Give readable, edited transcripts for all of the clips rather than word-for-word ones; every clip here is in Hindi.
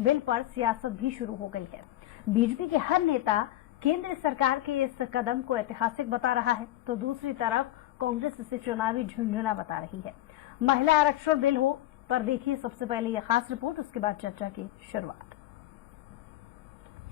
बिल पर सियासत भी शुरू हो गई है। बीजेपी के हर नेता केंद्र सरकार के इस कदम को ऐतिहासिक बता रहा है, तो दूसरी तरफ कांग्रेस इसे चुनावी झुंझुना बता रही है। महिला आरक्षण बिल हो पर देखिए सबसे पहले यह खास रिपोर्ट, उसके बाद चर्चा की शुरुआत।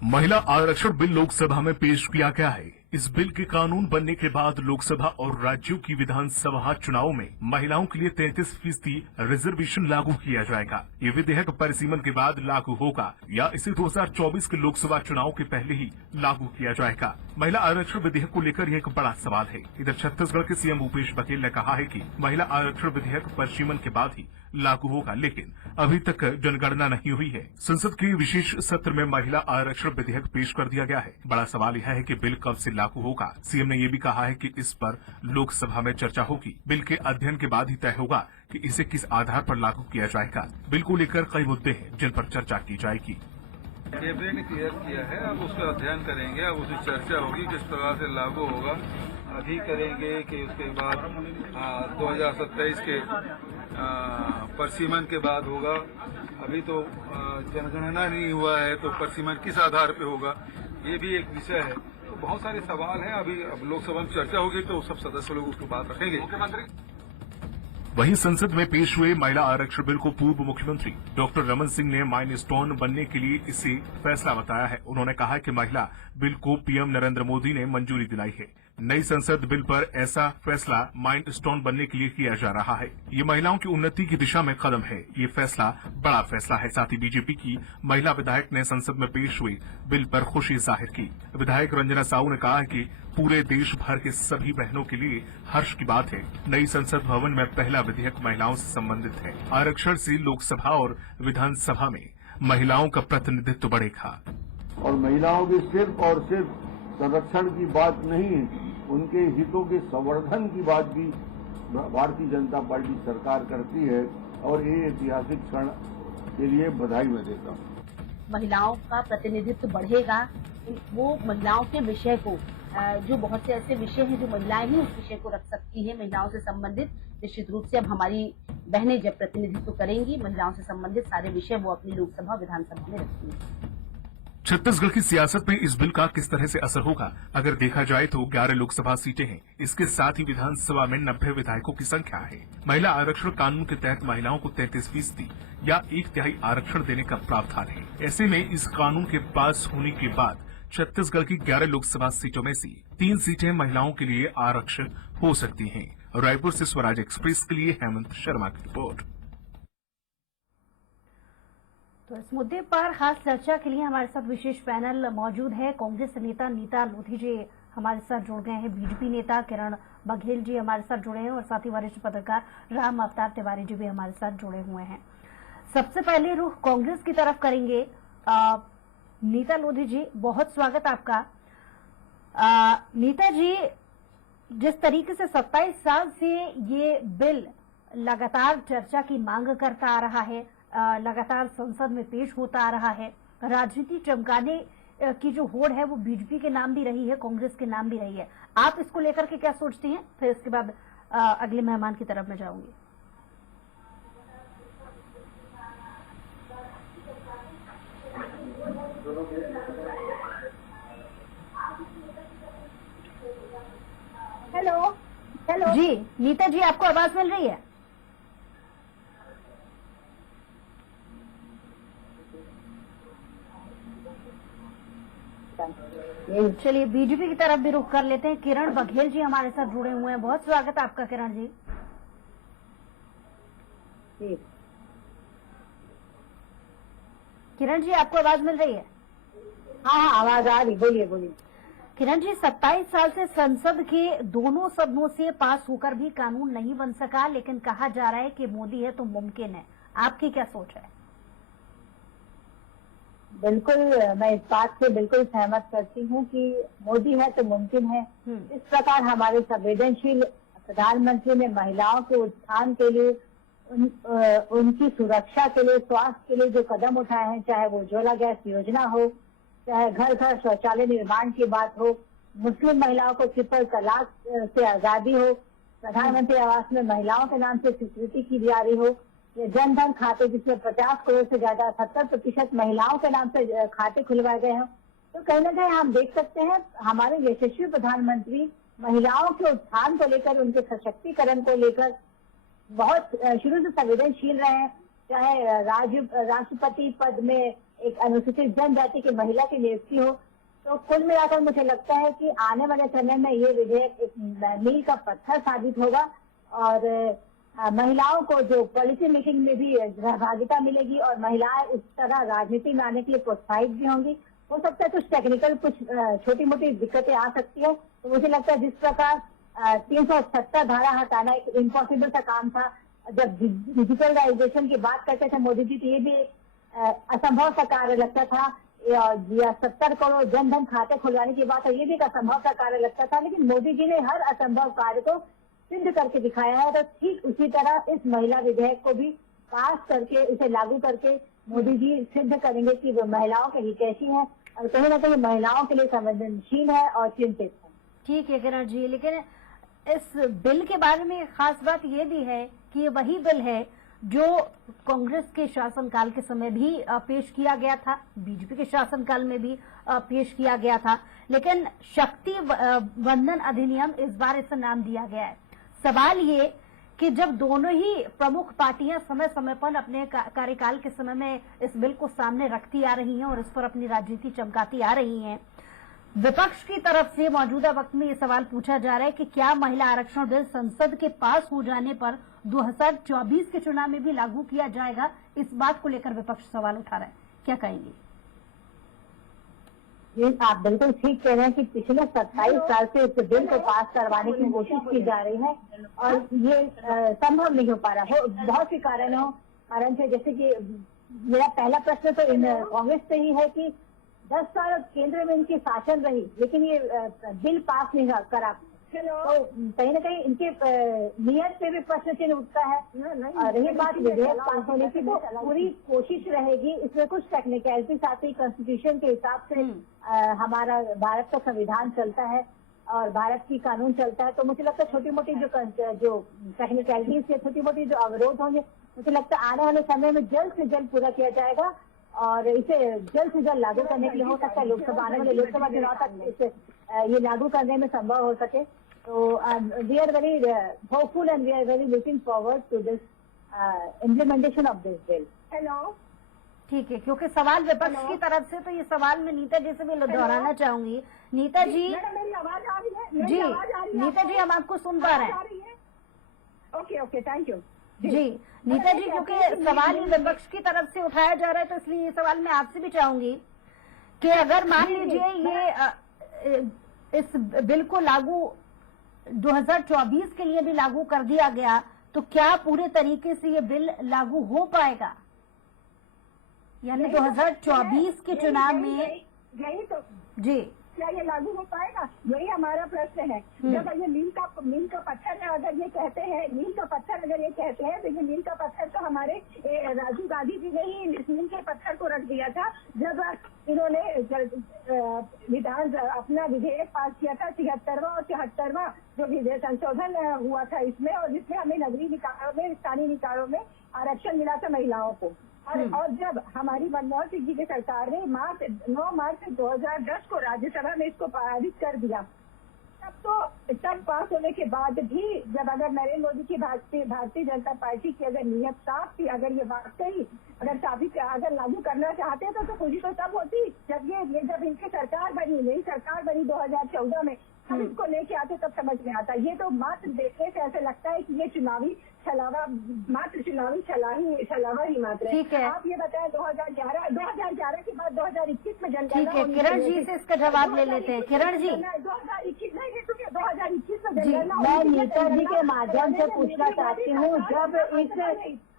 महिला आरक्षण बिल लोकसभा में पेश किया गया है। इस बिल के कानून बनने के बाद लोकसभा और राज्यों की विधानसभा चुनावों में महिलाओं के लिए 33% रिजर्वेशन लागू किया जाएगा। ये विधेयक परिसीमन के बाद लागू होगा या इसे 2024 के लोकसभा चुनाव के पहले ही लागू किया जाएगा। महिला आरक्षण विधेयक को लेकर यह एक बड़ा सवाल है। इधर छत्तीसगढ़ के सीएम भूपेश बघेल ने कहा है कि महिला आरक्षण विधेयक परिसीमन के बाद ही लागू होगा, लेकिन अभी तक जनगणना नहीं हुई है। संसद के विशेष सत्र में महिला आरक्षण विधेयक पेश कर दिया गया है। बड़ा सवाल यह है कि बिल कब से लागू होगा। सीएम ने यह भी कहा है कि इस पर लोकसभा में चर्चा होगी। बिल के अध्ययन के बाद ही तय होगा कि इसे किस आधार पर लागू किया जाएगा। बिल को लेकर कई मुद्दे हैं जिन पर चर्चा की जाएगी। कैबिनेट ने क्लियर किया है, अब उसका अध्ययन करेंगे, अब उसकी चर्चा होगी किस प्रकार से लागू होगा। अभी करेंगे कि उसके बाद 2027 के परिसीमन के बाद होगा। अभी तो जनगणना नहीं हुआ है, तो परिसीमन किस आधार पे होगा, ये भी एक विषय है। तो बहुत सारे सवाल हैं। अभी अब लोकसभा में चर्चा होगी तो सब सदस्य लोग उसको बात रखेंगे। मुख्यमंत्री वहीं संसद में पेश हुए महिला आरक्षण बिल को पूर्व मुख्यमंत्री डॉक्टर रमन सिंह ने माइलस्टोन बनने के लिए इसे फैसला बताया है। उन्होंने कहा कि महिला बिल को पीएम नरेंद्र मोदी ने मंजूरी दिलाई है। नई संसद बिल पर ऐसा फैसला माइलस्टोन बनने के लिए किया जा रहा है। ये महिलाओं की उन्नति की दिशा में कदम है। ये फैसला बड़ा फैसला है। साथ ही बीजेपी की महिला विधायक ने संसद में पेश हुए बिल पर खुशी जाहिर की। विधायक रंजना साहू ने कहा कि पूरे देश भर के सभी बहनों के लिए हर्ष की बात है। नई संसद भवन में पहला विधेयक महिलाओं से संबंधित है। आरक्षण से लोकसभा और विधानसभा में महिलाओं का प्रतिनिधित्व बढ़ेगा। और महिलाओं की सिर्फ और सिर्फ संरक्षण की बात नहीं, उनके हितों के संवर्धन की बात भी भारतीय जनता पार्टी सरकार करती है और ये ऐतिहासिक क्षण के लिए बधाई मैं देता हूँ। महिलाओं का प्रतिनिधित्व बढ़ेगा। वो महिलाओं के विषय को, जो बहुत से ऐसे विषय हैं जो महिलाएं ही उस विषय को रख सकती हैं, महिलाओं से संबंधित, निश्चित रूप से अब हमारी बहनें जब प्रतिनिधित्व करेंगी महिलाओं से संबंधित सारे विषय, वो अपनी लोकसभा विधानसभा में रखेंगी। छत्तीसगढ़ की सियासत में इस बिल का किस तरह से असर होगा? अगर देखा जाए तो 11 लोकसभा सीटें हैं। इसके साथ ही विधानसभा में 90 विधायकों की संख्या है। महिला आरक्षण कानून के तहत महिलाओं को 33% या 1/3 आरक्षण देने का प्रावधान है। ऐसे में इस कानून के पास होने के बाद छत्तीसगढ़ की 11 लोकसभा सीटों में से 3 सीटें महिलाओं के लिए आरक्षण हो सकती हैं। रायपुर से स्वराज एक्सप्रेस के लिए हेमंत शर्मा की रिपोर्ट। तो इस मुद्दे पर खास चर्चा के लिए हमारे साथ विशेष पैनल मौजूद है। कांग्रेस नेता नीता लोधी जी हमारे साथ जुड़ गए हैं, बीजेपी नेता किरण बघेल जी हमारे साथ जुड़े हैं और साथ ही वरिष्ठ पत्रकार राम अवतार तिवारी जी भी हमारे साथ जुड़े हुए हैं। सबसे पहले रुख कांग्रेस की तरफ करेंगे। नीता लोधी जी, बहुत स्वागत आपका। नीता जी, जिस तरीके से 27 साल से ये बिल लगातार चर्चा की मांग करता आ रहा है, लगातार संसद में पेश होता आ रहा है, राजनीति चमकाने की जो होड़ है वो बीजेपी के नाम भी रही है, कांग्रेस के नाम भी रही है। आप इसको लेकर के क्या सोचती हैं? फिर इसके बाद अगले मेहमान की तरफ मैं जाऊंगी। हेलो हेलो जी नीता जी, आपको आवाज मिल रही है? चलिए बीजेपी की तरफ भी रुख कर लेते हैं। किरण बघेल जी हमारे साथ जुड़े हुए हैं, बहुत स्वागत आपका किरण जी। किरण जी, आपको आवाज मिल रही है? हाँ, आवाज आ रही, बोलिए बोलिए। किरण जी, 27 साल से संसद के दोनों सदनों से पास होकर भी कानून नहीं बन सका, लेकिन कहा जा रहा है कि मोदी है तो मुमकिन है। आपकी क्या सोच है? बिल्कुल, मैं इस बात से बिल्कुल सहमत करती हूँ कि मोदी है तो मुमकिन है। इस प्रकार हमारे संवेदनशील प्रधानमंत्री ने महिलाओं के उत्थान के लिए, उनकी सुरक्षा के लिए, स्वास्थ्य के लिए जो कदम उठाए हैं, चाहे वो उज्ज्वला गैस योजना हो, चाहे घर घर शौचालय निर्माण की बात हो, मुस्लिम महिलाओं को ट्रिपल तलाक से आजादी हो, प्रधानमंत्री आवास में महिलाओं के नाम से स्वीकृति की जा रही हो, ये जनधन खाते जिसमें 50 करोड़ से ज्यादा 70% महिलाओं के नाम से खाते खुलवाए गए हैं। तो कहीं ना कहीं हम देख सकते हैं हमारे यशस्वी प्रधानमंत्री महिलाओं के उत्थान को लेकर, उनके सशक्तिकरण को लेकर बहुत शुरू से संवेदनशील रहे हैं। चाहे राष्ट्रपति पद में एक अनुसूचित जनजाति की महिला की नियुक्ति हो, तो कुल मिलाकर मुझे लगता है कि आने वाले समय में ये विधेयक एक मील का पत्थर साबित होगा और महिलाओं को जो पॉलिसी मेकिंग में भी सहभागिता मिलेगी और महिलाएं उस तरह राजनीति में आने के लिए प्रोत्साहित भी होंगी। हो सकता है कुछ टेक्निकल कुछ छोटी मोटी दिक्कतें आ सकती है। तो मुझे लगता है जिस प्रकार 370 धारा हटाना एक इम्पॉसिबल सा काम था, जब डिजिटलाइजेशन की बात करते थे मोदी जी, तो ये भी असंभव सा कार्य लगता था, या 70 करोड़ जनधन खाते खुलवाने की बात है, ये भी एक असंभव सा कार्य लगता था। लेकिन मोदी जी ने हर असंभव कार्य को सिद्ध करके दिखाया है। तो ठीक उसी तरह इस महिला विधेयक को भी पास करके, इसे लागू करके मोदी जी सिद्ध करेंगे कि वो महिलाओं के हितैषी हैं और कहीं ना कहीं महिलाओं के लिए संवेदनशील है और चिंतित है। ठीक है किरण जी, लेकिन इस बिल के बारे में खास बात ये भी है कि ये वही बिल है जो कांग्रेस के शासनकाल के समय भी पेश किया गया था, बीजेपी के शासनकाल में भी पेश किया गया था, लेकिन शक्ति वंदन अधिनियम इस बार इसे नाम दिया गया है। सवाल ये कि जब दोनों ही प्रमुख पार्टियां समय समय पर अपने कार्यकाल के समय में इस बिल को सामने रखती आ रही हैं और इस पर अपनी राजनीति चमकाती आ रही हैं, विपक्ष की तरफ से मौजूदा वक्त में ये सवाल पूछा जा रहा है कि क्या महिला आरक्षण बिल संसद के पास हो जाने पर 2024 के चुनाव में भी लागू किया जाएगा? इस बात को लेकर विपक्ष सवाल उठा रहा है, क्या कहेंगे? ये आप बिल्कुल ठीक कह रहे हैं कि पिछले 27 साल से इस बिल को पास करवाने की कोशिश की जा रही है और ये संभव नहीं हो पा रहा है। बहुत सी कारण थे, जैसे कि मेरा पहला प्रश्न तो कांग्रेस से ही है कि 10 साल केंद्र में इनकी शासन रही, लेकिन ये बिल पास नहीं करा, तो कहीं ना कहीं इनके नियत पे भी प्रश्न चिन्ह उठता है। रही बात विधेयक पास होने की, तो पूरी कोशिश रहेगी। इसमें कुछ टेक्निकलिटीज आती है, कॉन्स्टिट्यूशन के हिसाब से हमारा भारत का संविधान चलता है और भारत की कानून चलता है। तो मुझे लगता है छोटी मोटी जो टेक्निकलिटीज है, छोटी मोटी जो अवरोध होंगे, मुझे लगता है आने वाले समय में जल्द से जल्द पूरा किया जाएगा और इसे जल्द से जल्द लागू करने के लिए हो सकता है लोकसभा, आने वाले लोकसभा चुनाव तक इसे ये लागू करने में संभव हो सके। तो we are very hopeful and we are very looking forward to this implementation of this bill. Hello, ठीक है, क्योंकि सवाल विपक्ष की तरफ से, तो ये सवाल मैं नीता जी से भी दोहराना चाहूंगी। नीता जी, मेरी आवाज आ रही है? जी नीता जी, हम आपको सुन पा रहे हैं। ओके, थैंक यू जी नीता जी, क्योंकि सवाल ही विपक्ष की तरफ से उठाया जा रहा है, तो इसलिए ये सवाल मैं आपसे भी चाहूंगी कि अगर मान लीजिए ये इस बिल को लागू 2024 के लिए भी लागू कर दिया गया, तो क्या पूरे तरीके से ये बिल लागू हो पाएगा? यानी 2024 के चुनाव में यही तो जी क्या ये लागू हो पाएगा, यही हमारा प्रश्न है। जब ये मील का पत्थर है, अगर ये कहते हैं मील का पत्थर, अगर ये कहते हैं तो ये मील का पत्थर तो हमारे राजीव गांधी जी ने ही इस मील के पत्थर को रख दिया था जब इन्होंने अपना विधेयक पास किया था 73वां और 74वां जो विधेयक संशोधन हुआ था इसमें, और जिसमें हमें नगरीय निकायों में, स्थानीय निकायों में आरक्षण मिला था महिलाओं को। और जब हमारी मनमोहन सिंह जी की सरकार ने 9 मार्च 2010 को राज्यसभा में इसको पारित कर दिया, तब पास होने के बाद भी जब अगर नरेंद्र मोदी की भारतीय जनता पार्टी की अगर नीयत साफ थी, अगर ये वाकई अगर लागू करना चाहते तो खुशी तो तब होती जब जब इनकी सरकार बनी, नई सरकार बनी 2014 में, हम इसको लेके आते तब समझ में आता। ये तो मात्र देखने से ऐसे लगता है कि ये चुनावी छलावा ही मात्र है। आप ये बताएं 2011 के बाद 2021 में जनगणना। ठीक है, किरण जी से इसका जवाब ले लेते हैं। किरण जी, 2021 में जनगणना। मैं नीता जी के माध्यम से पूछना चाहती हूँ, जब इस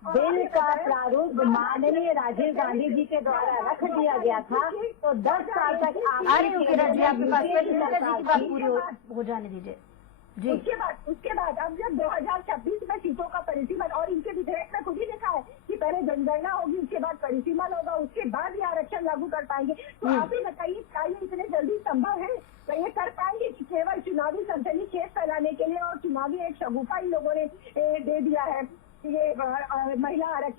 बिल का प्रारूप माननीय राजीव गांधी जी के द्वारा रख दिया गया था, तो 10 साल तक किरण जी आपके पास नीता जी की बात पूरी हो जाने दीजिए जी। उसके बाद अब जब 2026 में सीटों का परिसीमन, और इनके विधेयक में खुद ही लिखा है कि पहले जनगणना होगी, उसके बाद परिसीमन होगा, उसके बाद ये आरक्षण लागू कर पाएंगे। तो आप ही बताइए, क्या ये इतने जल्दी संभव है? तो ये कर पाएंगे कि केवल चुनावी सनसनी खेत फैलाने के लिए और चुनावी एक शगुफा इन लोगों ने दे दिया है, ये महिला आरक्षण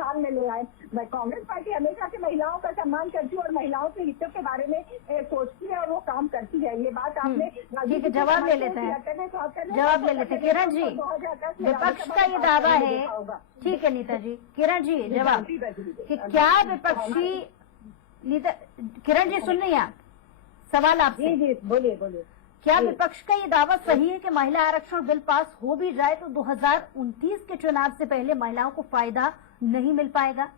ध्यान में ले आए। मैं कांग्रेस पार्टी हमेशा से महिलाओं का सम्मान करती है और महिलाओं के हितों के बारे में सोचती है और वो काम करती है। ये बात आपने ठीक है, जवाब ले लेते हैं, जवाब ले लेते हैं। किरण जी, विपक्ष का ये दावा है, ठीक है नीता जी, किरण जी जवाब कि क्या विपक्षी नीता, किरण जी सुन रही हैं आप, सवाल आपसे। जी बोलिए बोलिए। क्या विपक्ष का ये दावा सही है कि महिला आरक्षण बिल पास हो भी जाए तो 2029 के चुनाव से पहले महिलाओं को फायदा नहीं मिल पाएगा?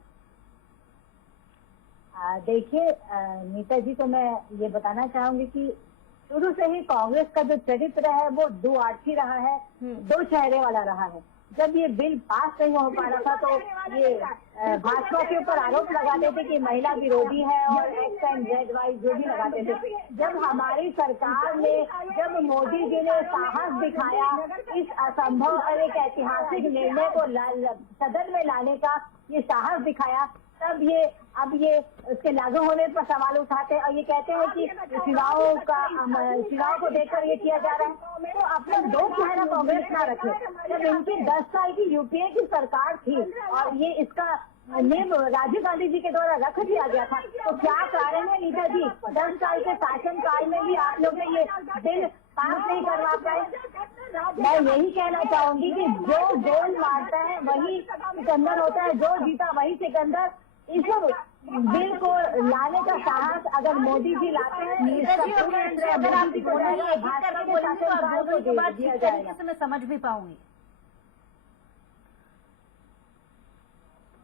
देखिए नीता जी को मैं ये बताना चाहूंगी कि शुरू से ही कांग्रेस का जो चरित्र है वो दो आर्थी रहा है, दो चेहरे वाला रहा है। जब ये बिल पास नहीं हो पा रहा था तो ये भाजपा के ऊपर आरोप लगाते थे कि महिला विरोधी है और एक्स एंड जेड वाई जो भी लगाते थे। जब हमारी सरकार ने, जब मोदी जी ने साहस दिखाया इस असंभव और एक ऐतिहासिक निर्णय को सदन में लाने का, ये साहस दिखाया, तब ये अब ये उसके लागू होने पर सवाल उठाते हैं और ये कहते हैं कि चुनाव को देखकर ये किया जा रहा है। तो अपना दो चेहरा कांग्रेस ना रखे। जब इनकी 10 साल की यूपीए की सरकार थी और ये इसका नियम राजीव गांधी जी के द्वारा रख दिया गया था, तो क्या कारण है नीता जी 10 साल के शासन काल में भी आप लोग ने ये बिल पास नहीं करवा पाए? मैं यही कहना चाहूंगी कि जो गोल मारता है वही सिकंदर होता है, जो जीता वही सिकंदर। इस बिल को लाने का साहस अगर मोदी जी लाते हैं, अगर आप दिया जाएगा तो मैं समझ भी पाऊंगी।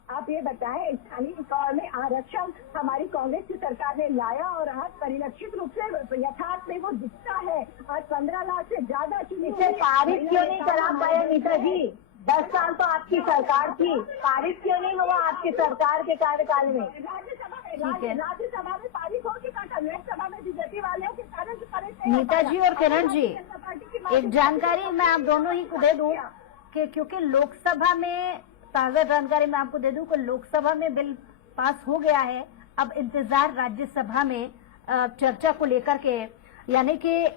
आप ये बताएं, स्थानीय तौर में आरक्षण हमारी कांग्रेस की सरकार ने लाया और आज परिलक्षित रूप से यथार्थ में वो दिखता है। आज 15 लाख से ज्यादा इसे पारित क्यों नहीं करा पाए नीता जी? 10 साल तो आपकी सरकार थी, पारित क्यों नहीं हुआ आपकी सरकार के कार्यकाल में? राज्यसभा में पारित हो चुका था, लोकसभा में बीजेपी वालों के कारण। नीता जी और किरण जी, एक जानकारी मैं आप दोनों ही को दे दूं कि क्योंकि लोकसभा में, ताजा जानकारी मैं आपको दे दूं कि लोकसभा में बिल पास हो गया है। अब इंतजार राज्यसभा में चर्चा को लेकर के, यानी कि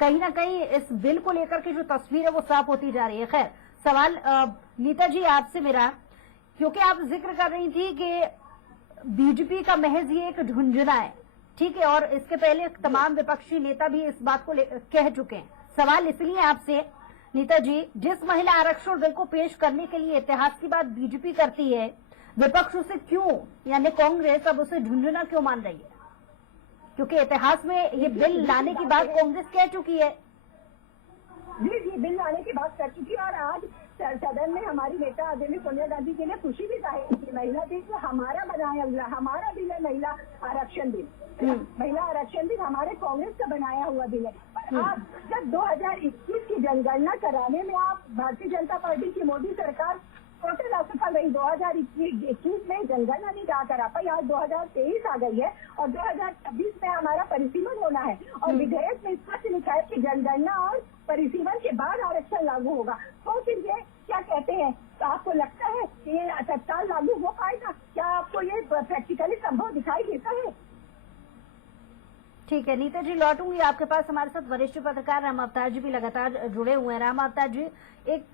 कहीं ना कहीं इस बिल को लेकर के जो तस्वीर है वो साफ होती जा रही है। खैर, सवाल नीता जी आपसे मेरा, क्योंकि आप जिक्र कर रही थी कि बीजेपी का महज ये एक झुंझुना है, ठीक है, और इसके पहले तमाम विपक्षी नेता भी इस बात को कह चुके हैं। सवाल इसलिए आपसे नीता जी, जिस महिला आरक्षण बिल को पेश करने के लिए इतिहास की बात बीजेपी करती है, विपक्ष उसे क्यों, यानी कांग्रेस अब उसे झुंझुना क्यों मान रही है? क्योंकि इतिहास में ये बिल लाने की बात कांग्रेस कह चुकी है। जी बिल लाने की बात कर चुकी है और आज सदन में हमारी नेता आदरणीय सोनिया गांधी जी ने खुशी भी जाहिर की। महिला बिल जो हमारा बनाया हुआ, हमारा बिल है महिला आरक्षण बिल। महिला आरक्षण बिल हमारे कांग्रेस का बनाया हुआ बिल है। पर आप जब 2021 की जनगणना कराने में आप भारतीय जनता पार्टी की मोदी सरकार टोटल असफल रही। 2021 में जनगणना नहीं करा पाई, आज 2023 आ गई है और 2026 में हमारा परिसीमन होना है और विधेयक में स्पष्ट लिखा है कि जनगणना और परिसीमन के बाद आरक्षण लागू होगा। तो फिर ये क्या कहते हैं, तो आपको लगता है कि ये तत्काल लागू हो पाएगा? क्या आपको ये प्रैक्टिकली संभव दिखाई देता है? ठीक है नीता जी, लौटूंगी आपके पास। हमारे साथ वरिष्ठ पत्रकार राम अवतार जी भी लगातार जुड़े हुए हैं। राम अवतार जी, एक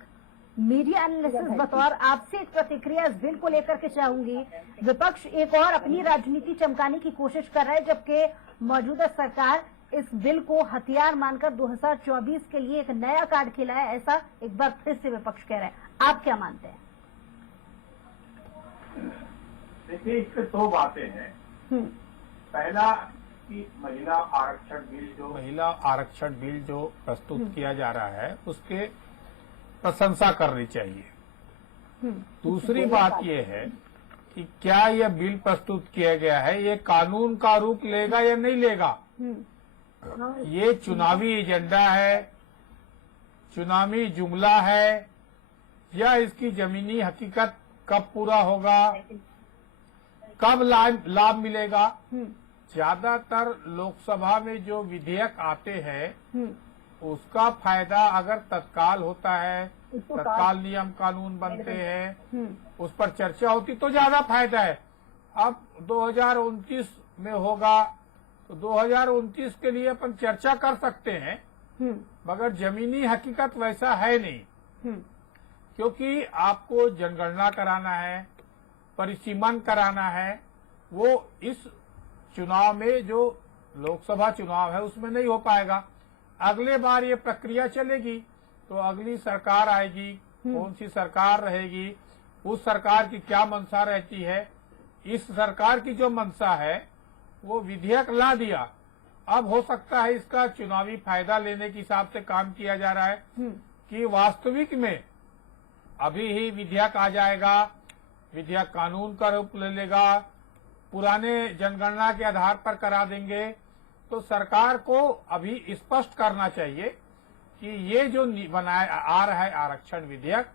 मीडिया एनालिसिस बतौर आपसे एक प्रतिक्रिया इस बिल को लेकर के चाहूंगी। विपक्ष एक और अपनी राजनीति चमकाने की कोशिश कर रहा है, जबकि मौजूदा सरकार इस बिल को हथियार मानकर 2024 के लिए एक नया कार्ड खेला है, ऐसा एक बार फिर से विपक्ष कह रहा है। आप क्या मानते हैं? देखिए, इससे दो बातें हैं। पहला कि महिला आरक्षण बिल जो प्रस्तुत किया जा रहा है उसके प्रशंसा करनी चाहिए। दूसरी बात यह है कि क्या यह बिल प्रस्तुत किया गया है ये कानून का रूप लेगा या नहीं लेगा। ये चुनावी एजेंडा है, चुनावी जुमला है, या इसकी जमीनी हकीकत कब पूरा होगा, कब लाभ मिलेगा। ज्यादातर लोकसभा में जो विधेयक आते हैं उसका फायदा अगर तत्काल होता है, तत्काल नियम कानून बनते हैं, उस पर चर्चा होती तो ज्यादा फायदा है। अब 2029 में होगा तो 2029 के लिए अपन चर्चा कर सकते हैं, मगर जमीनी हकीकत वैसा है नहीं। क्योंकि आपको जनगणना कराना है, परिसीमन कराना है, वो इस चुनाव में, जो लोकसभा चुनाव है उसमें नहीं हो पाएगा। अगले बार ये प्रक्रिया चलेगी तो अगली सरकार आएगी, कौन सी सरकार रहेगी, उस सरकार की क्या मंशा रहती है। इस सरकार की जो मंशा है वो विधेयक ला दिया, अब हो सकता है इसका चुनावी फायदा लेने के हिसाब से काम किया जा रहा है कि वास्तविक में अभी ही विधेयक आ जाएगा, विधेयक कानून का रूप ले लेगा, पुराने जनगणना के आधार पर करा देंगे। तो सरकार को अभी स्पष्ट करना चाहिए कि ये जो बनाया आ रहा है आरक्षण विधेयक,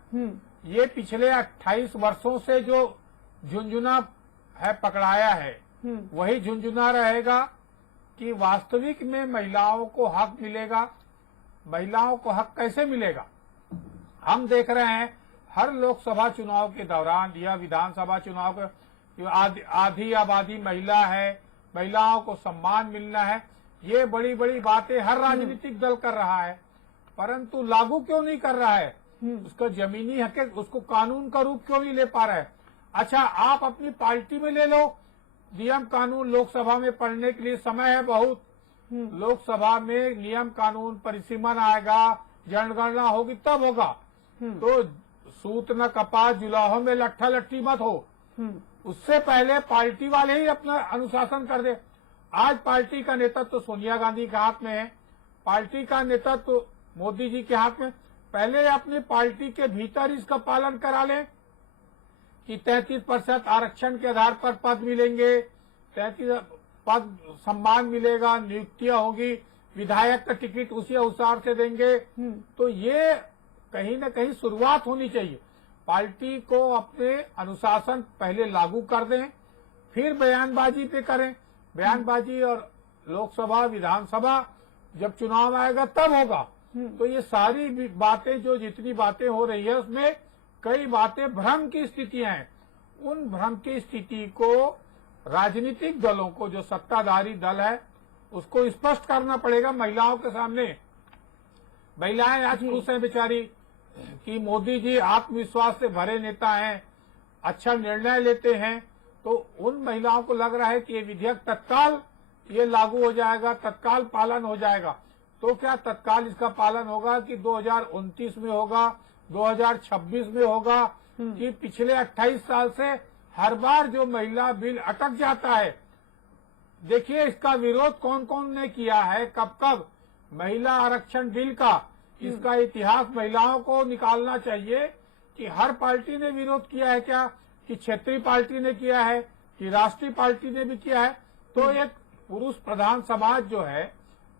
ये पिछले 28 वर्षों से जो झुंझुना है, पकड़ाया है, वही झुंझुना रहेगा कि वास्तविक में महिलाओं को हक मिलेगा। महिलाओं को हक कैसे मिलेगा? हम देख रहे हैं हर लोकसभा चुनाव के दौरान या विधानसभा चुनाव के आधी आबादी महिला है, महिलाओं को सम्मान मिलना है, ये बड़ी बड़ी बातें हर राजनीतिक दल कर रहा है, परंतु लागू क्यों नहीं कर रहा है? उसका जमीनी हक, उसको कानून का रूप क्यों नहीं ले पा रहा है? अच्छा, आप अपनी पार्टी में ले लो नियम कानून, लोकसभा में पढ़ने के लिए समय है बहुत। लोकसभा में नियम कानून परिसीमन आएगा, जनगणना होगी तब होगा। तो सूत न कपा जुलाहों में लट्ठा लट्ठी मत हो, उससे पहले पार्टी वाले ही अपना अनुशासन कर दे। आज पार्टी का नेतृत्व तो सोनिया गांधी के हाथ में है, पार्टी का नेतृत्व तो मोदी जी के हाथ में। पहले अपनी पार्टी के भीतर इसका पालन करा लें कि 33% आरक्षण के आधार पर पद मिलेंगे, 33 पद सम्मान मिलेगा, नियुक्तियां होगी, विधायक का टिकट उसी अनुसार से देंगे। तो ये कहीं न कहीं शुरुआत होनी चाहिए। पार्टी को अपने अनुशासन पहले लागू कर दें, फिर बयानबाजी पे करें। बयानबाजी और लोकसभा विधानसभा जब चुनाव आएगा तब होगा। तो ये सारी बातें, जो जितनी बातें हो रही है उसमें कई बातें भ्रम की स्थितियां हैं। उन भ्रम की स्थिति को राजनीतिक दलों को, जो सत्ताधारी दल है, उसको स्पष्ट करना पड़ेगा महिलाओं के सामने। महिलाएं आज खुश हैं बेचारी कि मोदी जी आत्मविश्वास से भरे नेता हैं, अच्छा निर्णय लेते हैं। तो उन महिलाओं को लग रहा है कि ये विधेयक तत्काल ये लागू हो जाएगा, तत्काल पालन हो जाएगा। तो क्या तत्काल इसका पालन होगा कि 2029 में होगा, 2026 में होगा, कि पिछले 28 साल से हर बार जो महिला बिल अटक जाता है? देखिए इसका विरोध कौन कौन ने किया है, कब कब। महिला आरक्षण बिल का इसका इतिहास महिलाओं को निकालना चाहिए कि हर पार्टी ने विरोध किया है क्या, कि क्षेत्रीय पार्टी ने किया है, कि राष्ट्रीय पार्टी ने भी किया है। तो एक पुरुष प्रधान समाज जो है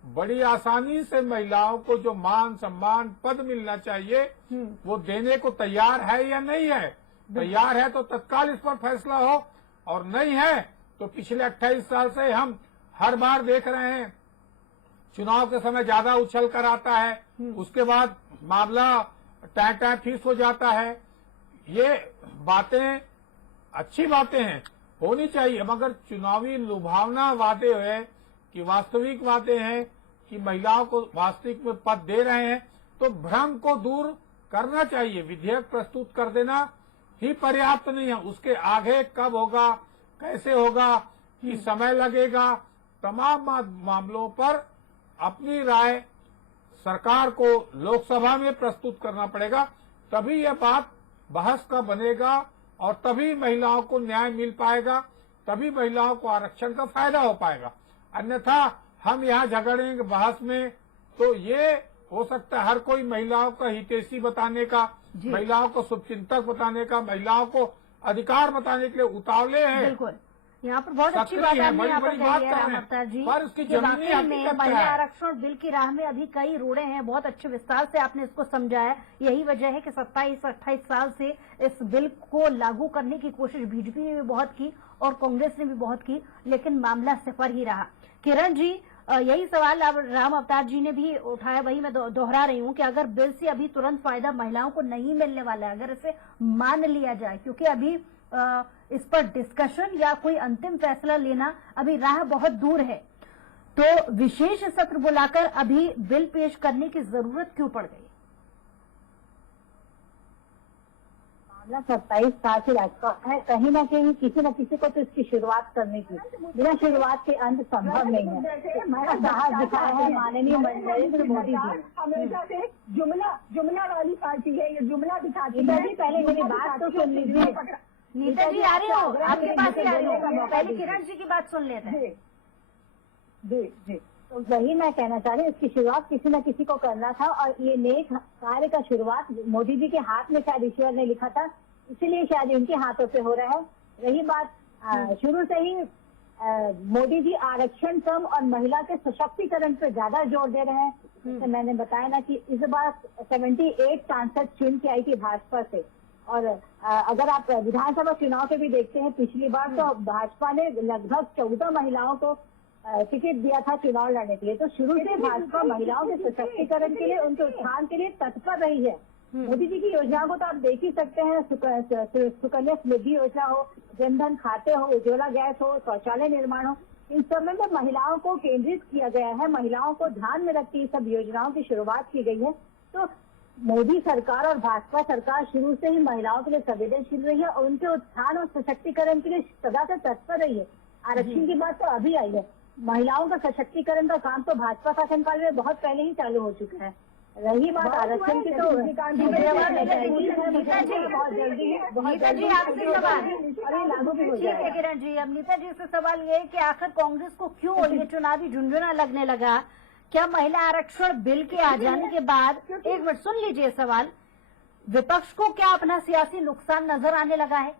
बड़ी आसानी से महिलाओं को जो मान सम्मान पद मिलना चाहिए वो देने को तैयार है या नहीं है। तैयार है तो तत्काल इस पर फैसला हो, और नहीं है तो पिछले 28 साल से हम हर बार देख रहे हैं चुनाव के समय ज्यादा उछल कर आता है, उसके बाद मामला टैं फीस हो जाता है। ये बातें अच्छी बातें हैं, होनी चाहिए, मगर चुनावी लुभावना वादे है कि वास्तविक वादे हैं कि महिलाओं को वास्तविक में पद दे रहे हैं, तो भ्रम को दूर करना चाहिए। विधेयक प्रस्तुत कर देना ही पर्याप्त नहीं है, उसके आगे कब होगा, कैसे होगा, कि समय लगेगा, तमाम मामलों पर अपनी राय सरकार को लोकसभा में प्रस्तुत करना पड़ेगा। तभी यह बात बहस का बनेगा और तभी महिलाओं को न्याय मिल पाएगा, तभी महिलाओं को आरक्षण का फायदा हो पाएगा। अन्यथा हम यहाँ झगड़ेंगे बहस में, तो ये हो सकता है हर कोई महिलाओं का हितैषी बताने का, महिलाओं को शुभचिंतक बताने का, महिलाओं को अधिकार बताने के लिए उतावले हैं। बिल्कुल, यहाँ पर बहुत अच्छी बात आपने यहाँ पर कही है राम अवतार जी, कि वाकई में महिला आरक्षण बिल की राह में अभी कई रोड़े हैं। बहुत अच्छे विस्तार से आपने इसको समझाया। यही वजह है कि 27-28 साल से इस बिल को लागू करने की कोशिश बीजेपी ने भी बहुत की और कांग्रेस ने भी बहुत की, लेकिन मामला सिफर ही रहा। किरण जी, यही सवाल अब राम अवतार जी ने भी उठाया, वही मैं दोहरा रही हूँ कि अगर बिल से अभी तुरंत फायदा महिलाओं को नहीं मिलने वाला है, अगर इसे मान लिया जाए, क्योंकि अभी इस पर डिस्कशन या कोई अंतिम फैसला लेना अभी राह बहुत दूर है, तो विशेष सत्र बुलाकर अभी बिल पेश करने की जरूरत क्यों पड़ गई? मामला 27 साल से राजपाल है, कहीं ना कहीं किसी न किसी को तो इसकी शुरुआत करने की, बिना शुरुआत के अंत संभव नहीं है। साहस दिखाया है माननीय नरेंद्र मोदी जी ने। हमेशा से जुमला वाली पार्टी है, ये जुमला दिखाती नीता है। जी पहले मेरी बात तो सुन लीजिए। नीता जी आ रही हो, आपके पास ही आ रही हो, पहले किरण जी की बात सुन लेते हैं। जी जी, तो वही मैं कहना चाह रही हूँ, इसकी शुरुआत किसी न किसी को करना था और ये नेक कार्य का शुरुआत मोदी जी के हाथ में शायद ईश्वर ने लिखा था, इसीलिए शायद उनके हाथों से हो रहा है। रही बात शुरू से ही मोदी जी आरक्षण कम और महिला के सशक्तिकरण पे ज्यादा जोर दे रहे हैं। जैसे मैंने बताया ना कि इस बार 78 सांसद चुन के आई थी भाजपा से, और अगर आप विधानसभा चुनाव के भी देखते हैं, पिछली बार तो भाजपा ने लगभग 14 महिलाओं को टिकट दिया था चुनाव लड़ने के लिए। तो शुरू से भाजपा महिलाओं के सशक्तिकरण के लिए, उनके उत्थान के लिए तत्पर रही है। मोदी जी की योजनाओं को तो आप देख ही सकते हैं, सुकन्या समृद्धि योजना हो, जनधन खाते हो, उज्ज्वला गैस हो, शौचालय निर्माण हो, इन सब में महिलाओं को केंद्रित किया गया है, महिलाओं को ध्यान में रखती सब योजनाओं की शुरुआत की गई है। तो मोदी सरकार और भाजपा सरकार शुरू से ही महिलाओं के लिए संवेदनशील रही है और उनके उत्थान और सशक्तिकरण के लिए सदा से तत्पर रही है। आरक्षण की बात तो अभी आई है, महिलाओं का सशक्तिकरण का काम तो भाजपा शासनकाल में बहुत पहले ही चालू हो चुका है। रही बात आरक्षण की तो नीता जी आपसे सवाल, लागू भी हो ठीक है जाएगा। किरण जी, अब नीता जी से सवाल ये है कि आखिर कांग्रेस को क्यों ये चुनावी झुंझुना लगने लगा? क्या महिला आरक्षण बिल के आ जाने के बाद, एक मिनट सुन लीजिए सवाल, विपक्ष को क्या अपना सियासी नुकसान नजर आने लगा है?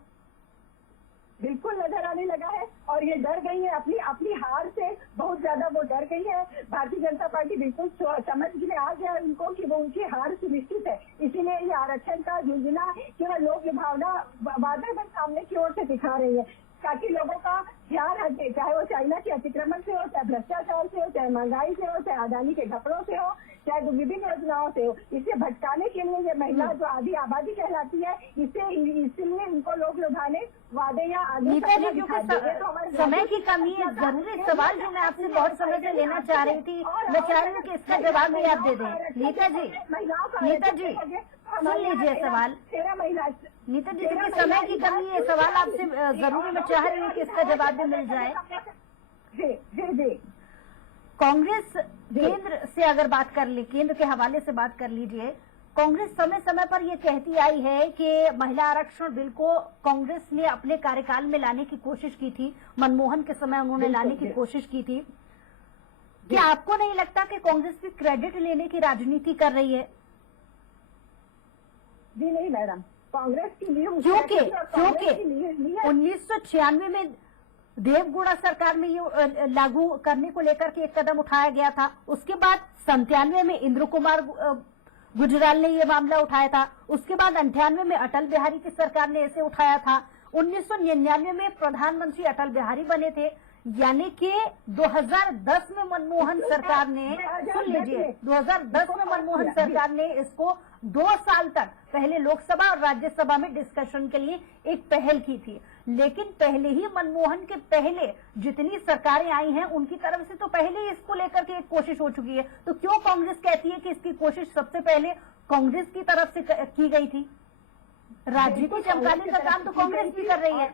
बिल्कुल नजर आने लगा है और ये डर गई है अपनी हार से, बहुत ज्यादा वो डर गई है। भारतीय जनता पार्टी बिल्कुल समझ में आ गया है उनको कि वो उनकी हार सुनिश्चित है, इसीलिए ये आरक्षण का झुंझुना केवल लोक भावना वादे में सामने की ओर से दिखा रही है, ताकि लोगों का ध्यान हटे, चाहे वो चाइना के अतिक्रमण से हो, चाहे भ्रष्टाचार से हो, चाहे महंगाई से हो, चाहे अदानी के घपलों से हो, चाहे विभिन्न योजनाओं से हो। इसे भटकाने के लिए ये महिला जो आधी आबादी कहलाती है, इसलिए इनको लोग लुभाने वादे या नीता जी, क्योंकि समय की कमी है, जरूरी सवाल जो मैं आपसे बहुत समय से लेना चाह रही थी, मैं चाह रही हूँ कि इसका जवाब भी आप दे दें। नीता जी सुन लीजिए सवाल। नीता जी, क्योंकि समय की कमी है, सवाल आपसे जरूरी मैं चाह रही हूँ कि इसका जवाब भी मिल जाए। जी कांग्रेस केंद्र से अगर बात कर ली, केंद्र के हवाले से बात कर लीजिए, कांग्रेस समय समय पर ये कहती आई है कि महिला आरक्षण बिल को कांग्रेस ने अपने कार्यकाल में लाने की कोशिश की थी, मनमोहन के समय उन्होंने लाने की कोशिश की थी। क्या आपको नहीं लगता कि कांग्रेस भी क्रेडिट लेने की राजनीति कर रही है? जी नहीं मैडम, कांग्रेस की लिए क्योंकि 1996 में देवगौड़ा सरकार में ये लागू करने को लेकर के एक कदम उठाया गया था। उसके बाद 97 में इंद्र कुमार गुजराल ने ये मामला उठाया था। उसके बाद 98 में अटल बिहारी की सरकार ने इसे उठाया था। 1999 में प्रधानमंत्री अटल बिहारी बने थे, यानी कि 2010 में मनमोहन सरकार ने, सुन लीजिए, 2010 में मनमोहन सरकार ने इसको 2 साल तक पहले लोकसभा और राज्यसभा में डिस्कशन के लिए एक पहल की थी। लेकिन पहले ही मनमोहन के पहले जितनी सरकारें आई हैं उनकी तरफ से तो पहले ही इसको लेकर के एक कोशिश हो चुकी है। तो क्यों कांग्रेस कहती है कि इसकी कोशिश सबसे पहले कांग्रेस की तरफ से की गई थी? राजनीति चमकाने का काम तो कांग्रेस भी कर रही है।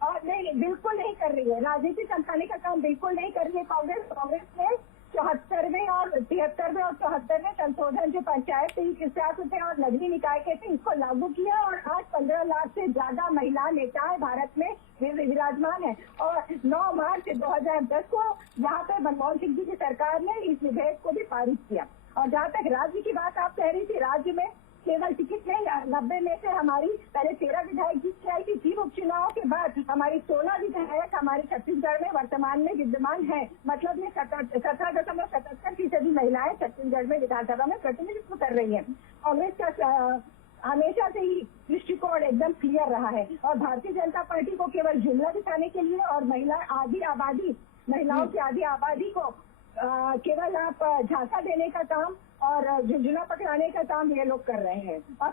और नहीं, बिल्कुल नहीं कर रही है, राजनीति चमकाने का काम बिल्कुल नहीं कर रही है कांग्रेस ने 74वें और 73वें और 74वें संशोधन जो पंचायत थे और नगरीय निकाय के थे, इसको लागू किया और आज 15 लाख से ज्यादा महिला नेताएं भारत में विराजमान है। और 9 मार्च 2010 को यहाँ पे मनमोहन सिंह जी की सरकार ने इस विधेयक को भी पारित किया। और जहाँ तक राज्य की बात आप कह रही थी, राज्य में केवल टिकट नहीं, 90 में से हमारी पहले 13 विधायक जीत के आई थी। 3 उपचुनाव के बाद हमारी 16 विधायक हमारे छत्तीसगढ़ में वर्तमान में विद्यमान है। मतलब में 17.77% महिलाएं छत्तीसगढ़ में विधानसभा में प्रतिनिधित्व कर रही है। कांग्रेस का हमेशा से ही दृष्टिकोण एकदम क्लियर रहा है और भारतीय जनता पार्टी को केवल जुमला दिखाने के लिए और महिलाओं की आधी आबादी को केवल आप झांसा देने का काम और झुंझुना पकड़ाने का काम ये लोग कर रहे हैं। और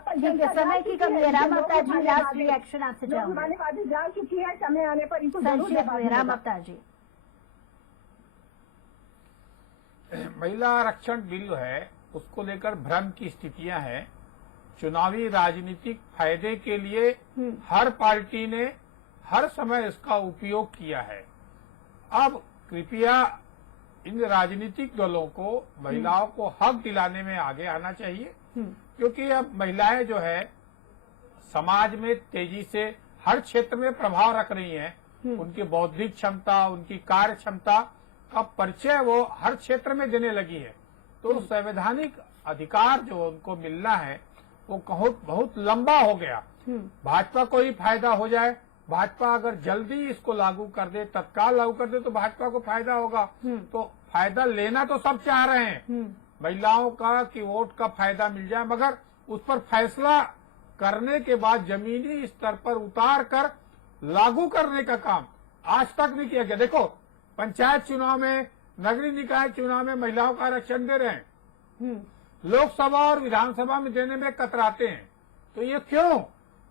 समय की कमी है। राम अवतार जी, लास्ट रिएक्शन आपसे चाहूंगी। हमारे वादी जान चुकी है, समय आने पर इनको जरूर। राम अवतार जी, महिला आरक्षण बिल है उसको लेकर भ्रम की स्थितियां हैं। चुनावी राजनीतिक फायदे के लिए हर पार्टी ने हर समय इसका उपयोग किया है। अब कृपया इन राजनीतिक दलों को महिलाओं को हक दिलाने में आगे आना चाहिए, क्योंकि अब महिलाएं जो है समाज में तेजी से हर क्षेत्र में प्रभाव रख रही हैं। उनकी बौद्धिक क्षमता, उनकी कार्य क्षमता का परिचय वो हर क्षेत्र में देने लगी है। तो संवैधानिक अधिकार जो उनको मिलना है वो बहुत लंबा हो गया। भाजपा को ही फायदा हो जाए, भाजपा अगर जल्दी इसको लागू कर दे, तत्काल लागू कर दे तो भाजपा को फायदा होगा। तो फायदा लेना तो सब चाह रहे हैं, महिलाओं का कि वोट का फायदा मिल जाए, मगर उस पर फैसला करने के बाद जमीनी स्तर पर उतार कर लागू करने का काम आज तक नहीं किया गया। देखो, पंचायत चुनाव में, नगरीय निकाय चुनाव में महिलाओं का आरक्षण दे रहे हैं, लोकसभा और विधानसभा में देने में कतराते हैं। तो ये क्यों?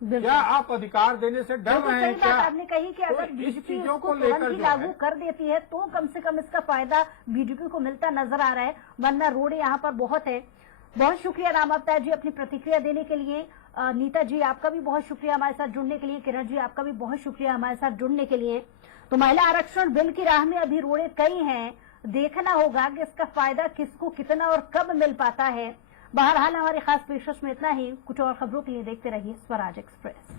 क्या आप अधिकार देने से डर रहे हैं क्या? आपने कही कि अगर बीजेपी इसको तुरंत ही लागू कर देती है तो कम से कम इसका फायदा बीजेपी को मिलता नजर आ रहा है, वरना रोड़े यहाँ पर बहुत है। बहुत शुक्रिया राम अवतार जी अपनी प्रतिक्रिया देने के लिए। नीता जी आपका भी बहुत शुक्रिया हमारे साथ जुड़ने के लिए। किरण जी आपका भी बहुत शुक्रिया हमारे साथ जुड़ने के लिए। तो महिला आरक्षण बिल की राह में अभी रोड़े कई हैं, देखना होगा कि इसका फायदा किसको कितना और कब मिल पाता है। बहरहाल हमारी खास पेशकश में इतना ही। कुछ और खबरों के लिए देखते रहिए स्वराज एक्सप्रेस।